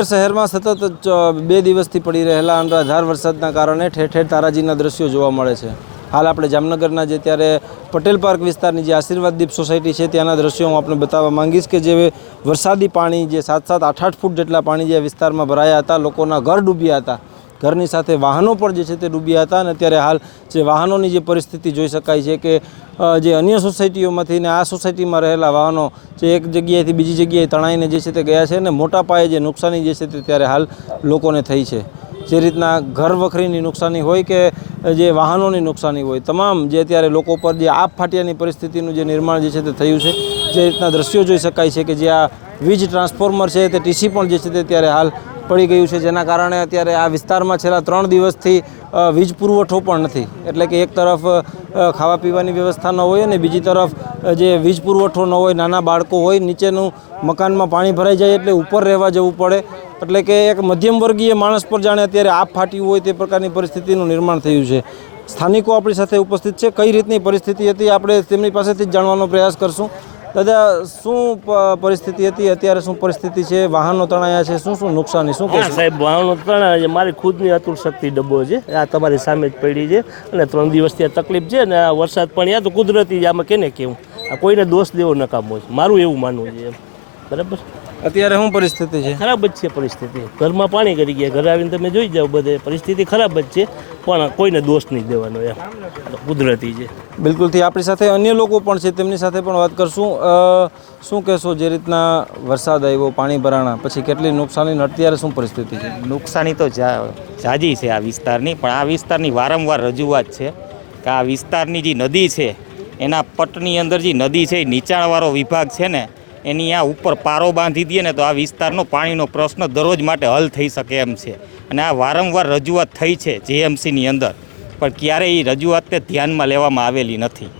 જામનગર શહેરમાં સતત 2 દિવસથી પડી રહેલા અનરાધાર વરસાદના કારણે ઠેર ઠેર તારાજીના દ્રશ્યો જોવા મળે છે। હાલ આપણે જામનગરના જે ત્યારે પટેલ પાર્ક વિસ્તારની જે આશીર્વાદ દીપ સોસાયટી છે ત્યાંના દ્રશ્યો હું આપને બતાવવા માંગીશ કે જે વરસાદી પાણી જે 7-7, 8-8 ફૂટ જેટલા પાણી જે વિસ્તારમાં ભરાયા હતા, લોકોના ઘર ડૂબ્યા હતા, ઘરની સાથે વાહનો પણ જે છે તે ડૂબ્યા હતા। અને અત્યારે હાલ જે વાહનોની જે પરિસ્થિતિ જોઈ શકાય છે કે જે અન્ય સોસાયટીઓમાંથી ને આ સોસાયટીમાં રહેલા વાહનો જે એક જગ્યાએથી બીજી જગ્યાએ તણાઈને જે છે તે ગયા છે અને મોટા પાયે જે નુકસાની જે છે તે ત્યારે હાલ લોકોને થઈ છે। જે રીતના ઘર વખરીની નુકસાની હોય કે જે વાહનોની નુકસાની હોય, તમામ જે અત્યારે લોકો પર જે આબ ફાટ્યાની પરિસ્થિતિનું જે નિર્માણ જે છે તે થયું છે। જે રીતના દ્રશ્યો જોઈ શકાય છે કે જે આ વીજ ટ્રાન્સફોર્મર છે તે ટીસી પણ જે છે તે ત્યારે હાલ પડી ગયું છે, જેના કારણે અત્યારે આ વિસ્તારમાં છેલ્લા 3 દિવસથી વીજ પુરવઠો પણ નથી। એટલે કે એક તરફ ખાવા પીવાની વ્યવસ્થા ન હોય અને બીજી તરફ જે વીજ પુરવઠો ન હોય, નાના બાળકો હોય, નીચેનું મકાનમાં પાણી ભરાઈ જાય એટલે ઉપર રહેવા જવું પડે। એટલે કે એક મધ્યમ વર્ગીય માણસ પર જાણે અત્યારે આપ ફાટ્યું હોય તે પ્રકારની પરિસ્થિતિનું નિર્માણ થયું છે। સ્થાનિકો આપણી સાથે ઉપસ્થિત છે, કઈ રીતની પરિસ્થિતિ હતી આપણે તેમની પાસેથી જ જાણવાનો પ્રયાસ કરશું। દાદા, શું પરિસ્થિતિ હતી, અત્યારે શું પરિસ્થિતિ છે, વાહનો તણાયા છે, શું નુકસાની, શું કહેશો? સાહેબ, વાહનો તણાયા છે, મારી ખુદની અતુલ શક્તિ ડબ્બો છે, આ તમારી સામે જ પડી છે અને 3 દિવસથી આ તકલીફ છે ને આ વરસાદ પણ આ તો કુદરતી, આમાં કેને કેવું, આ કોઈને દોષ દેવો નકામો છે, મારું એવું માનવું છે એમ। બરાબર, અત્યારે શું પરિસ્થિતિ છે? ખરાબ જ છે પરિસ્થિતિ, ઘરમાં પાણી કરી ગયા, ઘરે આવીને તમે જોઈ જાઓ, બધે પરિસ્થિતિ ખરાબ જ છે, પણ કોઈને દોષ નહીં દેવાનો એમ, કુદરતી છે। બિલકુલથી આપણી સાથે અન્ય લોકો પણ છે, તેમની સાથે પણ વાત કરશું। શું કહેશો, જે રીતના વરસાદ આવ્યો, પાણી ભરાણા પછી કેટલી નુકસાની, અત્યારે શું પરિસ્થિતિ છે? નુકસાની તો જાજી છે આ વિસ્તારની, પણ આ વિસ્તારની વારંવાર રજૂઆત છે કે આ વિસ્તારની જે નદી છે એના પટની અંદર જે નદી છે એ નીચાણવાળો વિભાગ છે ને એની આ ઉપર પારો બાંધી દે ને તો આ વિસ્તારનો પાણીનો પ્રશ્ન દરરોજ માટે હલ થઈ શકે એમ છે। અને આ વારંવાર રજૂઆત થઈ છે જેએમસીની અંદર, પણ ક્યારેય એ રજૂઆતને ધ્યાનમાં લેવામાં આવેલી નથી।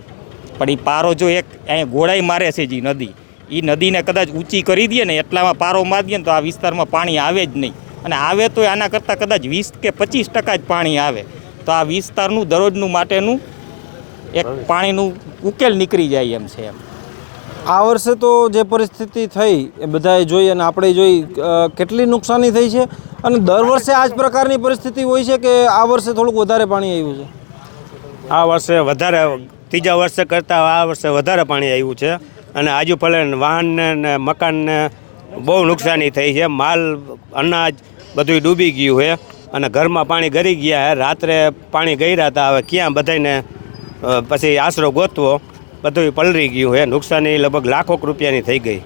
પણ એ પારો જો એક અહીંયા ગોળાઈ મારે છે જે નદી, એ નદીને કદાચ ઊંચી કરી દે ને એટલામાં પારો મારી દે ને તો આ વિસ્તારમાં પાણી આવે જ નહીં, અને આવે તો આના કરતાં કદાચ 20 કે 25% જ પાણી આવે, તો આ વિસ્તારનું દરરોજનું માટેનું એક પાણીનું ઉકેલ નીકળી જાય એમ છે એમ। આ વર્ષે તો જે પરિસ્થિતિ થઈ એ બધાએ જોઈ અને આપણે જોઈ, કેટલી નુકસાની થઈ છે અને દર વર્ષે આ જ પ્રકારની પરિસ્થિતિ હોય છે કે આ વર્ષે થોડુંક વધારે પાણી આવ્યું છે? આ વર્ષે વધારે, ત્રીજા વર્ષે કરતાં આ વર્ષે વધારે પાણી આવ્યું છે અને આજુબાજુ વાહનને ને મકાનને બહુ નુકસાની થઈ છે। માલ, અનાજ બધું ડૂબી ગયું છે અને ઘરમાં પાણી ગરી ગયા છે। રાત્રે પાણી ગર્યા હતા, હવે ક્યાં બધાને પછી આશરો ગોતવો, બધું પલળી ગયું છે। નુકસાની લગભગ લાખો રૂપિયાની થઈ ગઈ।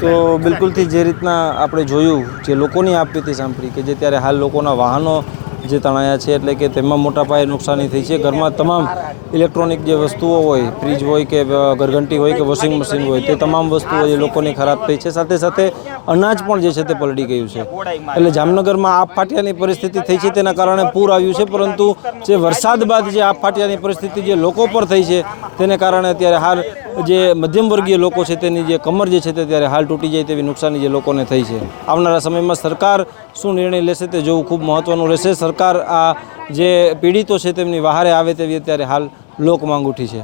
તો બિલકુલથી જે રીતના આપણે જોયું, જે લોકોની આપવીતી સાંભળી કે જે ત્યારે હાલ લોકોના વાહનો જે તણાયા છે, એટલે કે તેમાં મોટા પાયે નુકસાની થઈ છે। ઘરમાં તમામ ઇલેક્ટ્રોનિક જે વસ્તુઓ હોય, ફ્રીજ હોય કે ઘરઘંટી હોય કે વોશિંગ મશીન હોય, તે તમામ વસ્તુઓ જે લોકોની ખરાબ થઈ છે। સાથે સાથે અનાજ પણ જે છે તે પલળી ગયું છે। એટલે જામનગરમાં આબ ફાટ્યાની પરિસ્થિતિ થઈ છે, તેના કારણે પૂર આવ્યું છે, પરંતુ જે વરસાદ બાદ જે આબ ફાટ્યાની પરિસ્થિતિ જે લોકો પર થઈ છે તેને કારણે અત્યારે હાલ જે મધ્યમ વર્ગીય લોકો છે તેની જે કમર જે છે તે ત્યારે હાલ તૂટી જાય તેવી નુકસાની જે લોકોને થઈ છે। આવનારા સમયમાં સરકાર શું નિર્ણય લેશે તે જોવું ખૂબ મહત્ત્વનું રહેશે। સરકાર આ જે પીડિતો છે તેમની વહારે આવે તેવી અત્યારે હાલ લોક માંગ ઉઠી છે।